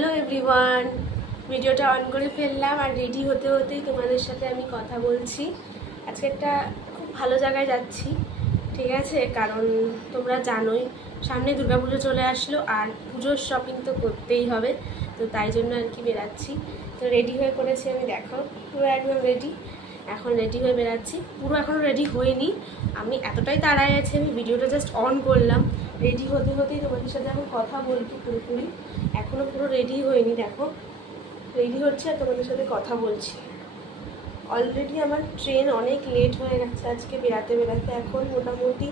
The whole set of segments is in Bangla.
হ্যালো এভরিওয়ান, ভিডিওটা অন করে ফেললাম আর রেডি হতে হতেই তোমাদের সাথে আমি কথা বলছি। আজকে একটা খুব ভালো জায়গায় যাচ্ছি, ঠিক আছে? কারণ তোমরা জানোই সামনে দুর্গাপুজো চলে আসলো আর পুজোর শপিং তো করতেই হবে, তো তাই জন্য আর কি বেরাচ্ছি। তো রেডি হয়ে পড়েছি আমি, দেখো পুরো একদম রেডি। এখন রেডি হয়ে বেরাচ্ছি, পুরো এখনও রেডি হইনি, আমি এতটাই তাড়ায় আছি। আমি ভিডিওটা জাস্ট অন করলাম, রেডি হতে হতেই তোমাদের সাথে এখন কথা বলছি পুরোপুরি। এখনও পুরো রেডি হয়নি, দেখো রেডি হচ্ছে আর তোমাদের সাথে কথা বলছি। অলরেডি আমার ট্রেন অনেক লেট হয়ে গেছে আজকে বেরাতে বেরাতে। এখন মোটামুটি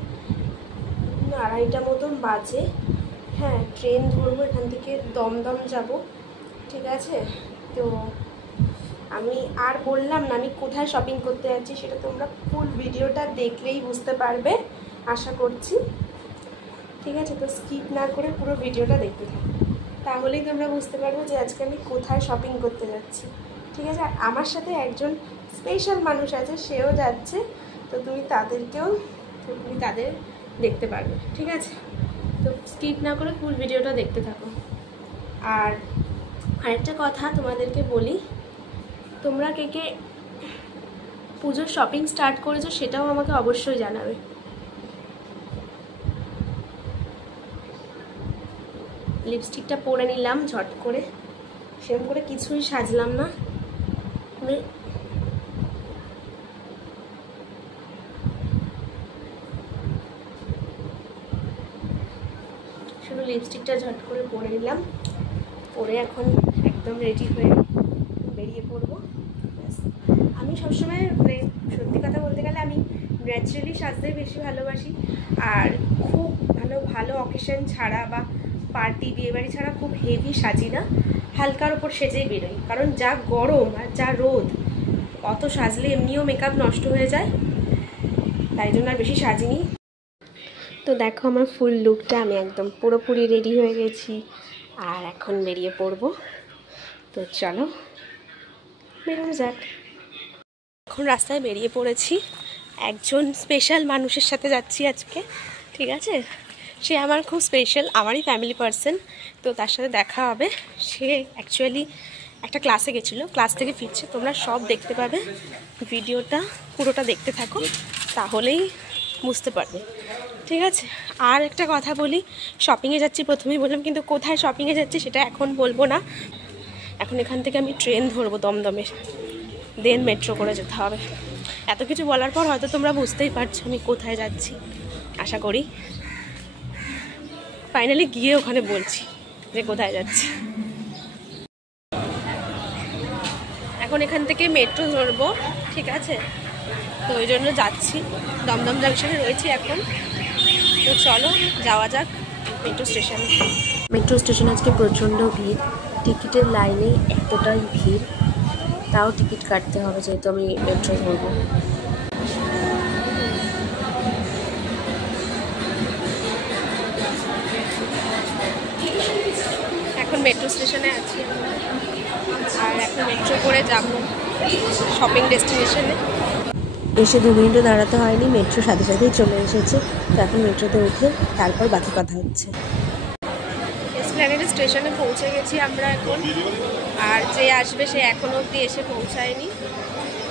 2:30 মতন বাজে। হ্যাঁ, ট্রেন ধরবো, এখান থেকে দমদম যাব, ঠিক আছে? তো আমি আর বললাম না আমি কোথায় শপিং করতে যাচ্ছি, সেটা তোমরা ফুল ভিডিওটা দেখলেই বুঝতে পারবে আশা করছি, ঠিক আছে? তো স্কিপ না করে পুরো ভিডিওটা দেখতে থাকো, তাহলেই তোমরা বুঝতে পারবে যে আজকে আমি কোথায় শপিং করতে যাচ্ছি, ঠিক আছে? আর আমার সাথে একজন স্পেশাল মানুষ আছে, সেও যাচ্ছে, তো তুমি তাদের দেখতে পারবে, ঠিক আছে? তো স্কিপ না করে ফুল ভিডিওটা দেখতে থাকো। আর আরেকটা কথা তোমাদেরকে বলি, তোমরা কে কে পুজোর শপিং স্টার্ট করেছো সেটাও আমাকে অবশ্যই জানাবে। লিপস্টিকটা পরে নিলাম ঝট করে, সেরকম করে কিছুই সাজলাম না, শুধু লিপস্টিকটা ঝট করে পরে নিলাম, পরে এখন একদম রেডি হয়ে বেরিয়ে পড়বো। আমি সবসময় সত্যি কথা বলতে গেলে আমি ন্যাচারালি সাজতেই বেশি ভালোবাসি, আর খুব ভালো অকেশন ছাড়া বা পার্টি বিয়েবাড়ি ছাড়া খুব হেভি সাজি না, হালকার ওপর সেজেই বেরোই। কারণ যা গরম আর যা রোদ, অত সাজলে এমনিও মেকআপ নষ্ট হয়ে যায়, তাই জন্য আর বেশি সাজিনি। তো দেখো আমার ফুল লুকটা, আমি একদম পুরোপুরি রেডি হয়ে গেছি আর এখন বেরিয়ে পড়বো। তো চলো বেরোনো যাক। এখন রাস্তায় বেরিয়ে পড়েছি, একজন স্পেশাল মানুষের সাথে যাচ্ছি আজকে, ঠিক আছে? সে আমার খুব স্পেশাল, আমারই ফ্যামিলি পার্সন, তো তার সাথে দেখা হবে। সে অ্যাকচুয়ালি একটা ক্লাসে গেছিলো, ক্লাস থেকে ফিরছে, তোমরা সব দেখতে পাবে, ভিডিওটা পুরোটা দেখতে থাকো তাহলেই বুঝতে পারবে, ঠিক আছে? আর একটা কথা বলি, শপিংয়ে যাচ্ছি প্রথমেই বললাম, কিন্তু কোথায় শপিংয়ে যাচ্ছি সেটা এখন বলবো না। এখন এখান থেকে আমি ট্রেন ধরবো দমদমের, দেন মেট্রো করে যেতে হবে। এত কিছু বলার পর হয়তো তোমরা বুঝতেই পারছো আমি কোথায় যাচ্ছি, আশা করি। ফাইনালি গিয়ে ওখানে বলছি যে কোথায় যাচ্ছি। এখন এখান থেকে মেট্রো ধরবো, ঠিক আছে? তো ওই জন্য যাচ্ছি, দমদম জাংশনে রয়েছি এখন। তো চলো যাওয়া যাক মেট্রো স্টেশনে। মেট্রো স্টেশনে আজকে প্রচণ্ড ভিড়, টিকিটের লাইনে এতটাই ভিড়, তাও টিকিট কাটতে হবে যেহেতু আমি মেট্রো ধরবো। এখন মেট্রো স্টেশনে আছি আর এখন মেট্রো করে যাব শপিং ডেস্টিনেশনে। এসে 2 মিনিটও দাঁড়াতে হয়নি, মেট্রো সাথে সাথেই চলে এসেছে। তো এখন মেট্রোতে উঠে তারপর বাকি কথা হচ্ছে। এসপ্ল্যানেড স্টেশনে পৌঁছে গেছি আমরা এখন, আর যে আসবে সে এখনও অবধি এসে পৌঁছায়নি,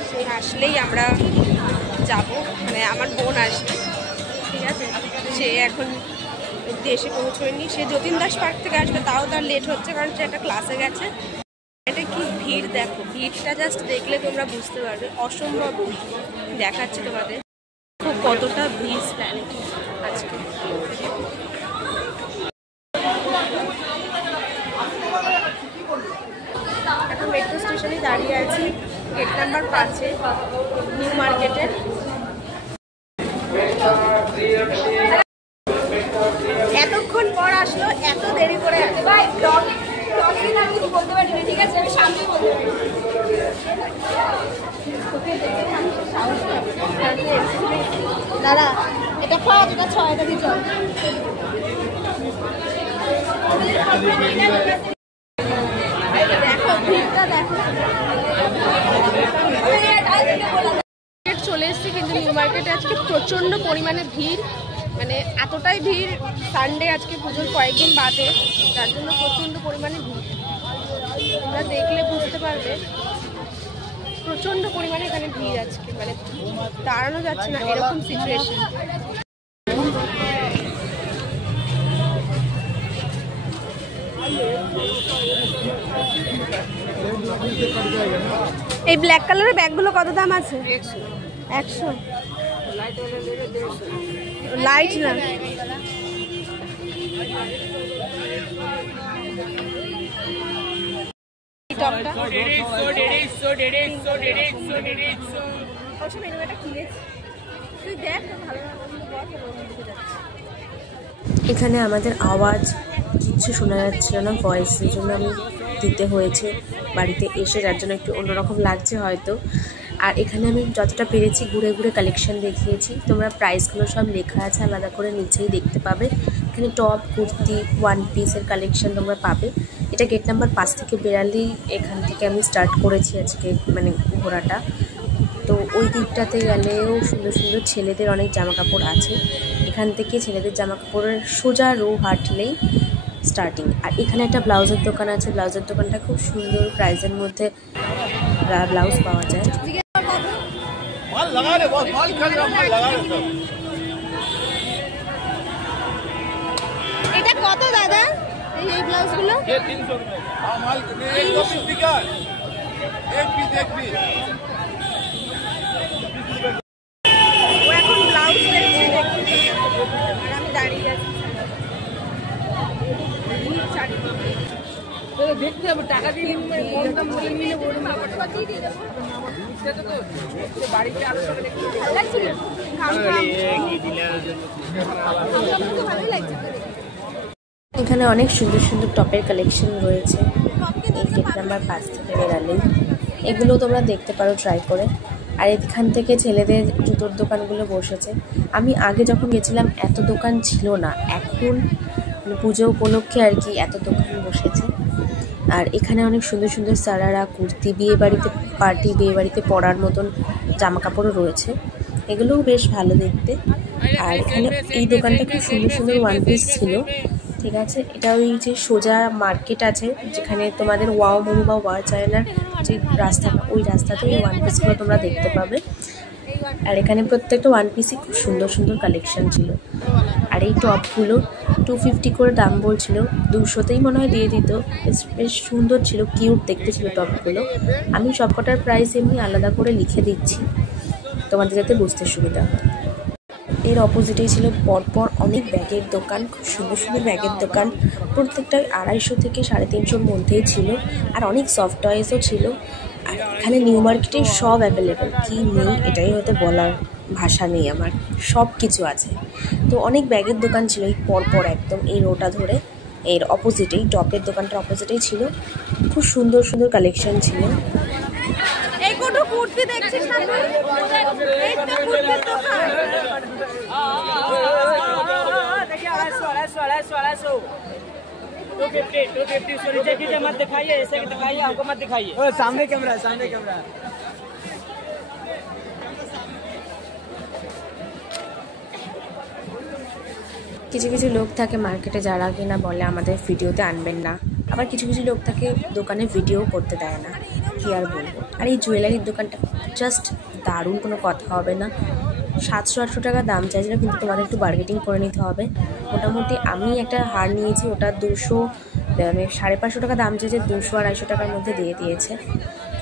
সে আসলেই আমরা যাব, মানে আমার বোন আসবে, ঠিক আছে? সে এখন অবধি এসে পৌঁছয়নি, সে যতীন দাস পার্ক থেকে আসবে, তাও তার লেট হচ্ছে কারণ সে একটা ক্লাসে গেছে। এটা কি ভিড় দেখো, ভিড়টা জাস্ট দেখলে তোমরা বুঝতে পারবে, অসম্ভব ভিড়। দেখাচ্ছি তোমাদের খুব কতটা ভিড় প্ল্যানেটে আজকে। এখন মেট্রো স্টেশনে দাঁড়িয়ে আছি, গেট নাম্বার 5-এ, নিউ মার্কেটের। এতক্ষণ পর আসলো, এত দেরি করে বলতে পারি, ঠিক আছে? আমি সামনে বলতে পারি। দাদা এটা 5, এটা 6, এটা দিয়ে চল। দেখো ভিড়টা দেখো, চলে এসেছি, কিন্তু নিউ মার্কেটে আজকে প্রচণ্ড পরিমাণে ভিড়, মানে এতটাই ভিড়, সানডে আজকে পুজোর কয়েকদিন বাদে, যার জন্য প্রচণ্ড পরিমাণে ভিড়। পারবে প্রচন্ড পরিমাণে এখানে ভিড় আজকে, মানে দাঁড়ানো যাচ্ছে না এরকম সিচুয়েশন। এই ব্ল্যাক কালারের ব্যাগগুলো কত দাম আছে? 100। লাইট না, এখানে আমাদের আওয়াজ কিচ্ছু শোনা যাচ্ছিল না, ভয়েসের জন্য আমি দিতে হয়েছে বাড়িতে এসে, যার জন্য একটু অন্যরকম লাগছে হয়তো। আর এখানে আমি যতটা পেরেছি ঘুরে ঘুরে কালেকশন দেখিয়েছি। তোমরা প্রাইসগুলো সব লেখা আছে আলাদা করে, নিচেই দেখতে পাবে। এখানে টপ, কুর্তি, ওয়ান পিসের কালেকশন তোমরা পাবে। এটা গেট নাম্বার 5 থেকে বেরালেই এখান থেকে আমি স্টার্ট করেছি আজকে মানে ঘোরাটা। তো ওই দিকটাতে গেলেও সুন্দর সুন্দর ছেলেদের অনেক জামা কাপড় আছে। এখান থেকে ছেলেদের জামা কাপড়ের সোজা রো হাঁটলেই স্টার্টিং। আর এখানে একটা ব্লাউজের দোকান আছে, ব্লাউজের দোকানটা খুব সুন্দর প্রাইসের মধ্যে ব্লাউজ পাওয়া যায়। এটা কত দাদা এই ব্লাউজগুলো? ও এখন ব্লাউজ দেখছি, আর আমি দাঁড়িয়ে আছি। দেখতে হবে টাকা দিয়ে কম দাম বলে নিলে বলুন না বাড়িতে আরো ভালো লাগছে। এখানে অনেক সুন্দর সুন্দর টপের কালেকশন রয়েছে এই গেট নাম্বার 5 থেকে বেরালেই। এগুলো তোমরা দেখতে পারো ট্রাই করে। আর এখান থেকে ছেলেদের জুতোর দোকানগুলো বসেছে। আমি আগে যখন গেছিলাম এত দোকান ছিল না, এখন পুজো উপলক্ষে আর কি এত দোকান বসেছে। আর এখানে অনেক সুন্দর সুন্দর সারারা, কুর্তি, বিয়ে বাড়িতে পার্টি, বিয়ে বাড়িতে পরার মতন জামা কাপড়ও রয়েছে, এগুলোও বেশ ভালো দেখতে। আর এখানে এই দোকানটা খুব সুন্দর সুন্দর ওয়ান পিস ছিল, ঠিক আছে। এটা ওই যে সোজা মার্কেট আছে যেখানে তোমাদের ওয়াও মোমো বা ওয়া চায়নার যে রাস্তাটা, ওই রাস্তাতে এই ওয়ান পিসগুলো তোমরা দেখতে পাবে। আর এখানে প্রত্যেকটা ওয়ান পিসই খুব সুন্দর সুন্দর কালেকশন ছিল। আর এই টপগুলো 250 করে দাম বলছিল, 200তেই মনে হয় দিয়ে দিত। বেশ সুন্দর ছিল, কিউট দেখতে ছিল টপগুলো। আমি সবকটার প্রাইস এমনি আলাদা করে লিখে দিচ্ছি তোমাদের যাতে বুঝতে সুবিধা হয়। এর অপোজিটেই ছিল পরপর অনেক ব্যাগের দোকান, খুব সুন্দর সুন্দর ব্যাগের দোকান। প্রত্যেকটা 250 থেকে 350-র মধ্যেই ছিল। আর অনেক সফট টয়েসও ছিল। আর এখানে নিউ মার্কেটে সব অ্যাভেলেবেল, কি নেই এটাই হয়তো বলার ভাষা নেই আমার, সব কিছু আছে। তো অনেক ব্যাগের দোকান ছিল এই পরপর একদম এই রোটা ধরে। এর অপোজিটেই টপের দোকানটার অপোজিটেই ছিল, খুব সুন্দর সুন্দর কালেকশন ছিল। এই কোটো কুর্তি দেখছিস না তুই? এই তো কুর্তির দোকান। देखिए 250 250 सॉरी देखिए मत दिखाइए, ऐसे दिखाइए, हमको मत दिखाइए। सामने कैमरा है, सामने कैमरा है। কিছু কিছু লোক থাকে মার্কেটে যারা কিনা বলে আমাদের ভিডিওতে আনবেন না, আবার কিছু কিছু লোক থাকে দোকানে ভিডিও করতে দেয় না, কি আর বলবো। আর এই জুয়েলারির দোকানটা জাস্ট দারুণ, কোনো কথা হবে না। 700-800 টাকা দাম চাইছিল, কিন্তু তোমাদের একটু বার্গেটিং করে নিতে হবে। মোটামুটি আমি একটা হার নিয়েছি, ওটা 200 মানে 550 টাকা দাম চাইছে, 200-250 টাকার মধ্যে দিয়ে দিয়েছে।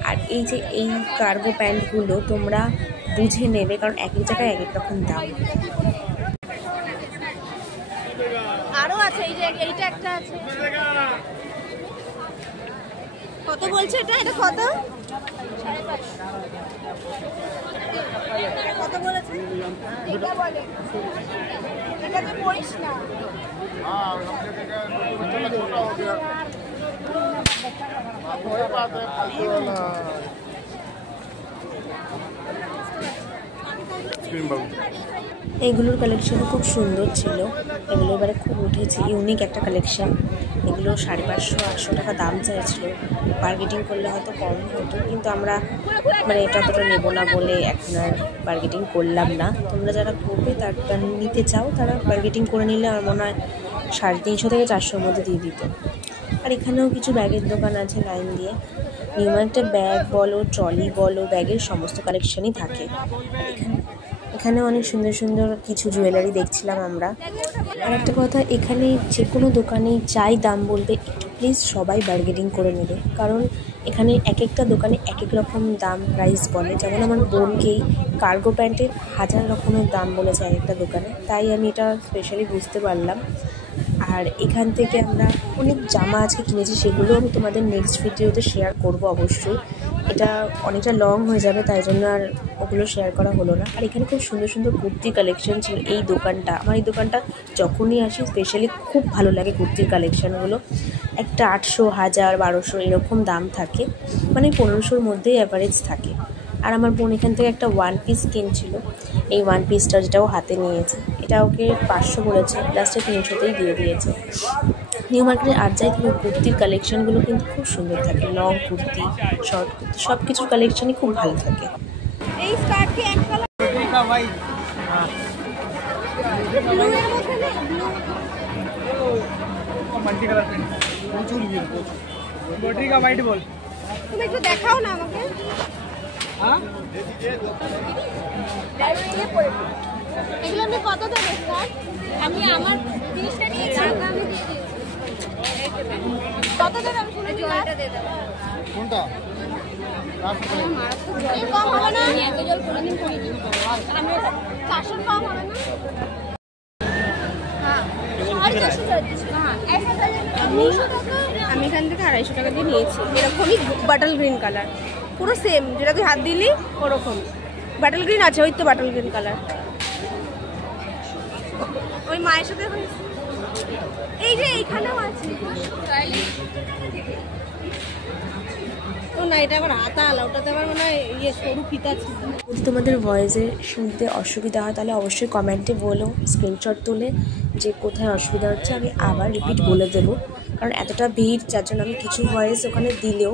আর এই যে এই কার্গো প্যান্টগুলো তোমরা বুঝে নেবে, কারণ এক এক জায়গায় এক এক রকম দাম। আরো আছে, এই যে এইটা একটা আছে। কত বলছে এটা? এটা কত? 550 কত বলেছে? এটা বলে এটা তো পড়িস না। हां हमने देखा चलो छोटा हो गया, वही बात है फालतू वाला स्क्रीन बाबू। এইগুলোর কালেকশন খুব সুন্দর ছিল, এগুলো এবারে খুব উঠেছে, ইউনিক একটা কালেকশন। এগুলো 550-800 টাকা দাম চাইছিল, বার্গেটিং করলে হয়তো কম হতো, কিন্তু আমরা মানে এটা অতটা নেবো না বলে এখন আর বার্গেটিং করলাম না। তোমরা যারা করবে তারা নিতে চাও, তারা বার্গেটিং করে নিলে আমার মনে হয় 350 থেকে 400-র মধ্যে দিয়ে দিত। আর এখানেও কিছু ব্যাগের দোকান আছে লাইন দিয়ে। নিউ মার্কেটে ব্যাগ বলো, ট্রলি বলো, ব্যাগের সমস্ত কালেকশনই থাকে। এখানে অনেক সুন্দর সুন্দর কিছু জুয়েলারি দেখছিলাম আমরা। আর একটা কথা, এখানে যে কোনো দোকানে যাই দাম বলবে একটু প্লিজ সবাই বার্গেনিং করে নেবে, কারণ এখানে এক একটা দোকানে এক এক রকম দাম প্রাইস বলে। যেমন আমার বোনকেই কার্গো প্যান্টের 1000 রকমের দাম বলেছে এক একটা দোকানে, তাই আমি এটা স্পেশালি বুঝতে পারলাম। আর এখান থেকে আমরা অনেক জামা আজকে কিনেছি, সেগুলো আমি তোমাদের নেক্সট ভিডিওতে শেয়ার করব অবশ্যই। এটা অনেকটা লং হয়ে যাবে, তাই জন্য আর ওগুলো শেয়ার করা হলো না। আর এখানে খুব সুন্দর সুন্দর কুর্তি কালেকশন ছিল। এই দোকানটা, আমার এই দোকানটা যখনই আসি স্পেশালি খুব ভালো লাগে। কুর্তির কালেকশানগুলো একটা 800, 1000, 1200 এরকম দাম থাকে, মানে 1500-র মধ্যেই অ্যাভারেজ থাকে। আর আমার বোন এখান থেকে একটা ওয়ান পিস কিনছিল, এই ওয়ান পিসটা যেটাও হাতে নিয়েছে, এটা ওকে 500 বলেছে, লাস্টে 300তেই দিয়ে দিয়েছে। নিউ মার্কেটে আর যাই তুমি কুর্তির কালেকশানগুলো কিন্তু খুব সুন্দর থাকে। লং কুর্তি, শর্ট কুর্তি, সব কিছুর কালেকশানই খুব ভালো থাকে। এই স্কার্ট কি এক কালার ভাই? ব্লু এর মধ্যে না, ব্লু মাল্টি কালার প্রিন্ট প্রচুর ভিড়। বডি का वाइट বল, তুমি একটু দেখাও না আমাকে। হ্যাঁ এগুলো আমি কত দেব স্যার? আমি আমার 30টা নিয়েছি, আমি দিয়ে দিই। কত দেব? আমি শুনে জলটা দিয়ে দেব। কোনটা? এই কম হবে না? এত জল কোনদিন করিনি আমি। 400 কম হবে না? হ্যাঁ 450 হ্যাঁ। আমি এখান থেকে 250 টাকা দিয়ে নিয়েছি। এরকমই বাটল গ্রিন কালার, পুরো সেম যেটা তুই হাত দিলি ওরকম বাটল গ্রিন আছে। ওই তো বাটল গ্রিন কালার, ওই মায়ের সাথে এই যে এইখানেও আছে। ও না, এটা আবার হাতা আলা, ওটাতে আবার মানে ইয়ে সরু ফিতা ছিল। যদি তোমাদের ভয়েসে শুনতে অসুবিধা হয় তাহলে অবশ্যই কমেন্টে বলো, স্ক্রিনশট তুলে যে কোথায় অসুবিধা হচ্ছে আমি আবার রিপিট বলে দেবো। কারণ এতটা ভিড়, যার জন্য আমি কিছু ভয়েস ওখানে দিলেও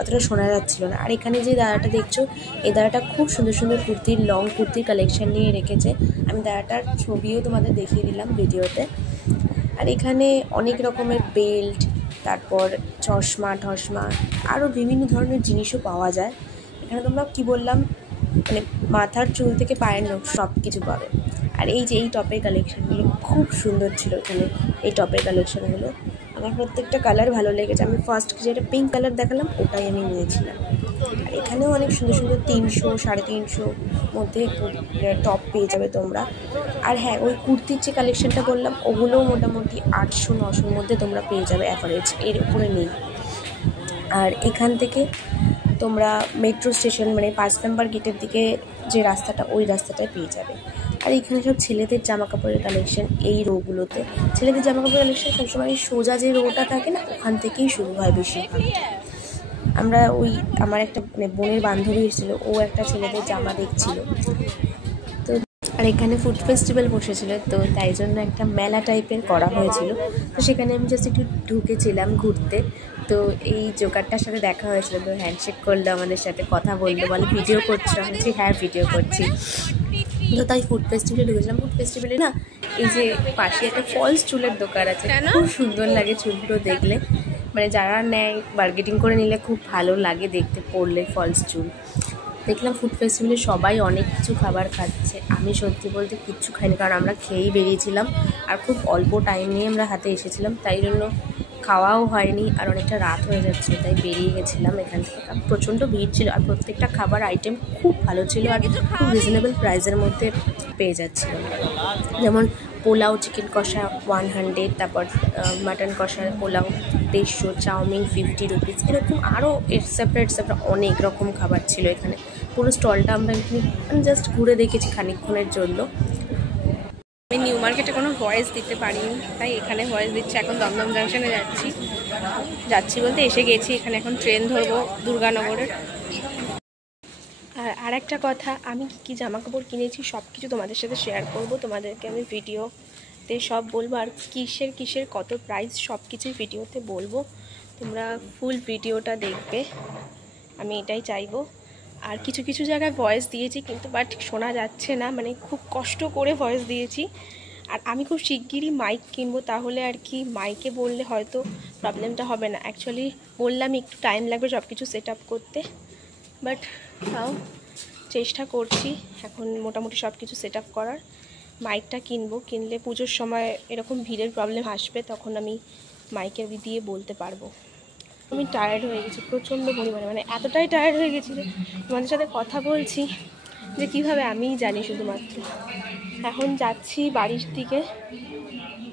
অতটা শোনা যাচ্ছিল না। আর এখানে যে দাদাটা দেখছো, এই দাদাটা খুব সুন্দর সুন্দর কুর্তির, লং কুর্তির কালেকশন নিয়ে রেখেছে। আমি দাদাটার ছবিও তোমাদের দেখিয়ে দিলাম ভিডিওতে। আর এখানে অনেক রকমের বেল্ট, তারপর চশমা ঠশমা, আরও বিভিন্ন ধরনের জিনিসও পাওয়া যায় এখানে। তোমরা কি বললাম, মানে মাথার চুল থেকে পায়ের নখ সব কিছু পাবে। আর এই যে এই টপের কালেকশানগুলো খুব সুন্দর ছিল এখানে। এই টপের কালেকশানগুলো আমার প্রত্যেকটা কালার ভালো লেগেছে। আমি ফার্স্ট যেটা পিঙ্ক কালার দেখালাম ওটাই আমি নিয়েছিলাম। আর এখানেও অনেক সুন্দর সুন্দর 300, 350 মধ্যে টপ পেয়ে যাবে তোমরা। আর হ্যাঁ, ওই কুর্তির যে কালেকশানটা বললাম ওগুলোও মোটামুটি 800, 900-র মধ্যে তোমরা পেয়ে যাবে অ্যাভারেজ, এর উপরে নেই। আর এখান থেকে তোমরা মেট্রো স্টেশন, মানে 5 নম্বর গেটের দিকে যে রাস্তাটা, ওই রাস্তাটায় পেয়ে যাবে। আর এখানে সব ছেলেদের জামা কাপড়ের কালেকশন। এই রোগুলোতে ছেলেদের জামা কাপড়ের কালেকশন সবসময় সোজা যে রোটা থাকে না, ওখান থেকেই শুরু হয় বেশিরভাগ। আমরা ওই আমার একটা মানে বোনের বান্ধবী এসেছিলো, ও একটা ছেলেদের জামা দেখছিল তো। আর এখানে ফুড ফেস্টিভ্যাল বসেছিল, তো তাই জন্য একটা মেলা টাইপের করা হয়েছিল। তো সেখানে আমি জাস্ট একটু ঢুকেছিলাম ঘুরতে। তো এই জোকারটার সাথে দেখা হয়েছিল, তো হ্যান্ডশেক করলো, আমাদের সাথে কথা বললো, বলে ভিডিও করছো? আমি বলছি হ্যাঁ ভিডিও করছি। তো তাই ফুড ফেস্টিভ্যালে ঢুকেছিলাম। ফুড ফেস্টিভ্যালে না, এই যে পাশে একটা ফলস চুলের দোকান আছে, খুব সুন্দর লাগে চুলগুলো দেখলে। মানে যারা নেয় বার্গেটিং করে নিলে খুব ভালো লাগে দেখতে, পড়লে ফলস চুল। দেখলাম ফুড ফেস্টিভ্যালে সবাই অনেক কিছু খাবার খাচ্ছে। আমি সত্যি বলতে কিচ্ছু খাইনি, কারণ আমরা খেয়েই বেরিয়েছিলাম আর খুব অল্প টাইম নিয়ে আমরা হাতে এসেছিলাম, তাই জন্য খাওয়াও হয়নি। আর অনেকটা রাত হয়ে যাচ্ছে, তাই বেরিয়ে গেছিলাম এখান থেকে। প্রচণ্ড ভিড় ছিল, আর প্রত্যেকটা খাবার আইটেম খুব ভালো ছিল আর খুব রিজনেবল প্রাইসের মধ্যে পেয়ে যাচ্ছিল। যেমন পোলাও চিকেন কষা 100, তারপর মাটন কষার পোলাও 150, চাউমিন 50 রুপিস, এরকম আরও সেপারেট অনেক রকম খাবার ছিল এখানে। পুরো স্টলটা আমরা এখানে জাস্ট ঘুরে দেখেছি খানিকক্ষণের জন্য। আমি নিউ মার্কেটে কোনো ভয়েস দিতে পারিনি, তাই এখানে ভয়েস দিচ্ছি। এখন দমদম জাংশনে যাচ্ছি বলতে এসে গেছি। এখানে এখন ট্রেন ধরবো দুর্গানগরের। আর একটা কথা, আমি কী জামা কাপড় কিনেছি সব কিছু তোমাদের সাথে শেয়ার করব। তোমাদেরকে আমি ভিডিওতে সব বলবো, আর কিসের কত প্রাইস সব কিছুই ভিডিওতে বলবো। তোমরা ফুল ভিডিওটা দেখবে, আমি এটাই চাইবো। আর কিছু কিছু জায়গায় ভয়েস দিয়েছি কিন্তু বাট শোনা যাচ্ছে না, মানে খুব কষ্ট করে ভয়েস দিয়েছি। আর আমি খুব শিগগিরই মাইক কিনবো, তাহলে আর কি মাইকে বললে হয়তো প্রবলেমটা হবে না। অ্যাকচুয়ালি বললাম একটু টাইম লাগবে সব কিছু সেট আপ করতে, বাট তাও চেষ্টা করছি এখন মোটামুটি সব কিছু সেট আপ করার। মাইকটা কিনবো, কিনলে পুজোর সময় এরকম ভিড়ের প্রবলেম আসবে, তখন আমি মাইকে দিয়ে বলতে পারবো। আমি টায়ার্ড হয়ে গেছি প্রচণ্ড পরিমাণে, মানে এতটাই টায়ার্ড হয়ে গেছি যে তোমাদের সাথে কথা বলছি যে কীভাবে আমিই জানি শুধুমাত্র। এখন যাচ্ছি বাড়ির দিকে,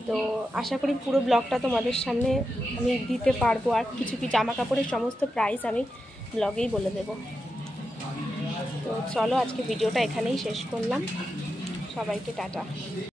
তো আশা করি পুরো ব্লগটা তোমাদের সামনে আমি দিতে পারবো। আর কিছু কি জামা কাপড়ের সমস্ত প্রাইস আমি ব্লগেই বলে দেবো। তো চলো আজকে ভিডিওটা এখানেই শেষ করলাম, সবাইকে টাটা।